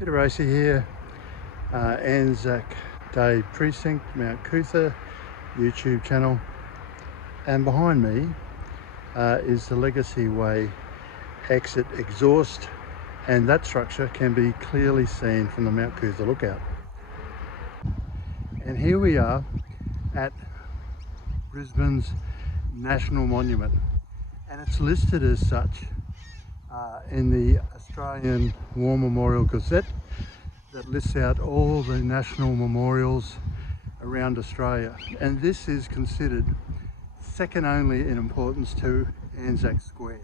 Peter Racy here, Anzac Day Precinct, Mount Coot-tha YouTube channel, and behind me is the Legacy Way exit exhaust, and that structure can be clearly seen from the Mount Coot-tha lookout. And here we are at Brisbane's National Monument, and it's listed as such in the Australian War Memorial Gazette that lists out all the national memorials around Australia, and this is considered second only in importance to Anzac Square.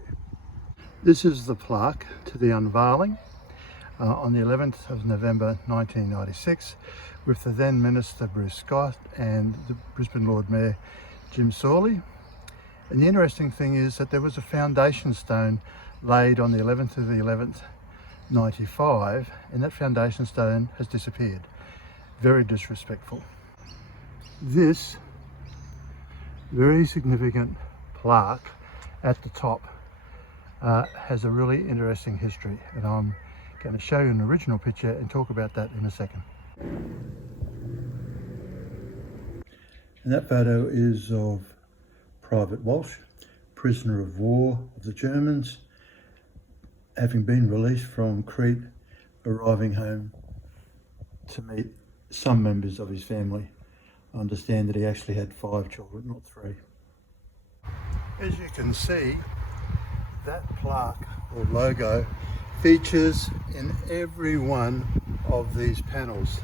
This is the plaque to the unveiling on the 11th of November 1996 with the then Minister Bruce Scott and the Brisbane Lord Mayor Jim Soorley. And the interesting thing is that there was a foundation stone laid on the 11th of the 11th 95, and that foundation stone has disappeared. Very disrespectful. This very significant plaque at the top has a really interesting history, and I'm going to show you an original picture and talk about that in a second. And that photo is of Private Walsh, prisoner of war of the Germans, having been released from Crete, arriving home to meet some members of his family. I understand that he actually had 5 children, not 3. As you can see, that plaque or logo features in every one of these panels.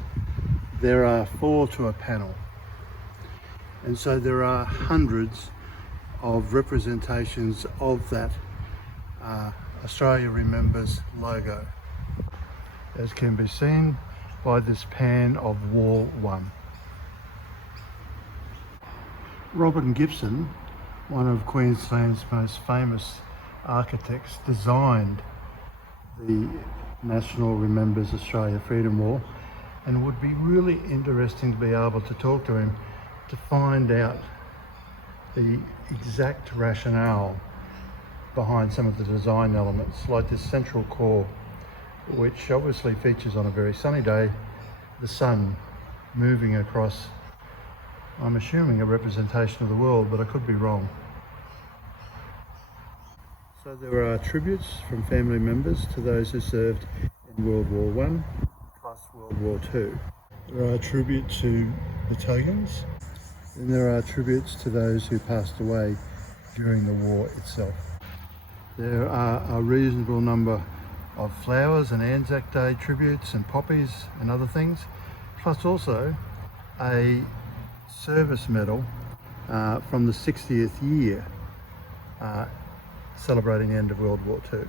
There are 4 to a panel, and so there are hundreds of representations of that Australia Remembers logo, as can be seen by this pan of Wall 1. Robin Gibson, one of Queensland's most famous architects, designed the National Remembers Australia Freedom Wall, and would be really interesting to be able to talk to him to find out the exact rationale behind some of the design elements, like this central core, which obviously features on a very sunny day the sun moving across, I'm assuming a representation of the world, but I could be wrong. So there are tributes from family members to those who served in World War I plus World War II. There are tributes to battalions, and there are tributes to those who passed away during the war itself. There are a reasonable number of flowers and Anzac Day tributes and poppies and other things, plus also a service medal from the 60th year celebrating the end of World War II.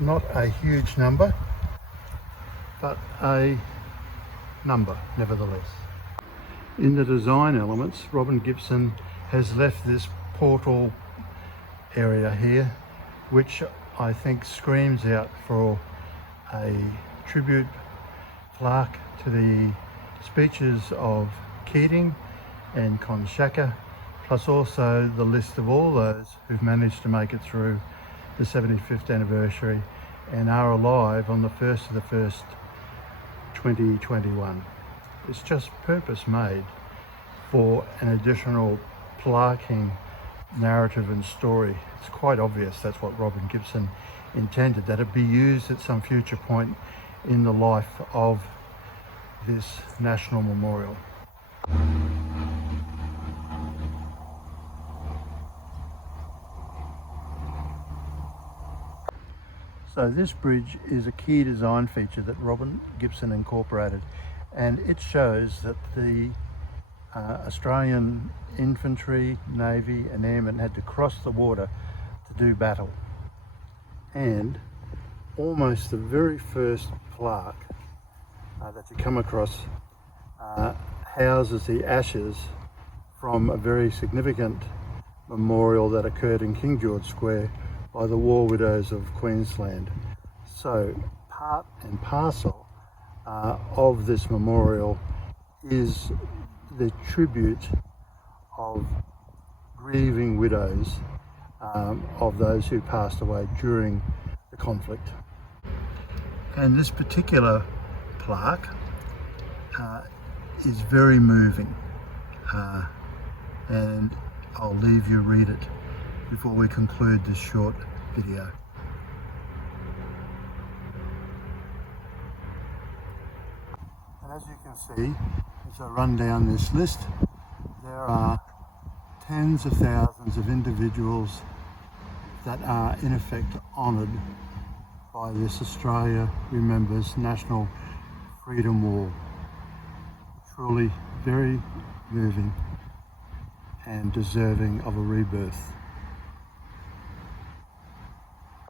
Not a huge number, but a number nevertheless. In the design elements, Robin Gibson has left this portal area here, which I think screams out for a tribute plaque to the speeches of Keating and Conshaka, plus also the list of all those who've managed to make it through the 75th anniversary and are alive on the 1st of the 1st 2021. It's just purpose made for an additional plaquing narrative and story. It's quite obvious that's what Robin Gibson intended, that it be used at some future point in the life of this national memorial. So this bridge is a key design feature that Robin Gibson incorporated, and it shows that the Australian infantry, navy and airmen had to cross the water to do battle. And almost the very first plaque that you come across houses the ashes from a very significant memorial that occurred in King George Square by the War Widows of Queensland. So part and parcel of this memorial is the tribute of grieving widows of those who passed away during the conflict. And this particular plaque is very moving, and I'll leave you read it before we conclude this short video. And as you can see, as I run down this list, there are tens of thousands of individuals that are in effect honoured by this Australia Remembers National Freedom Wall. Truly very moving and deserving of a rebirth.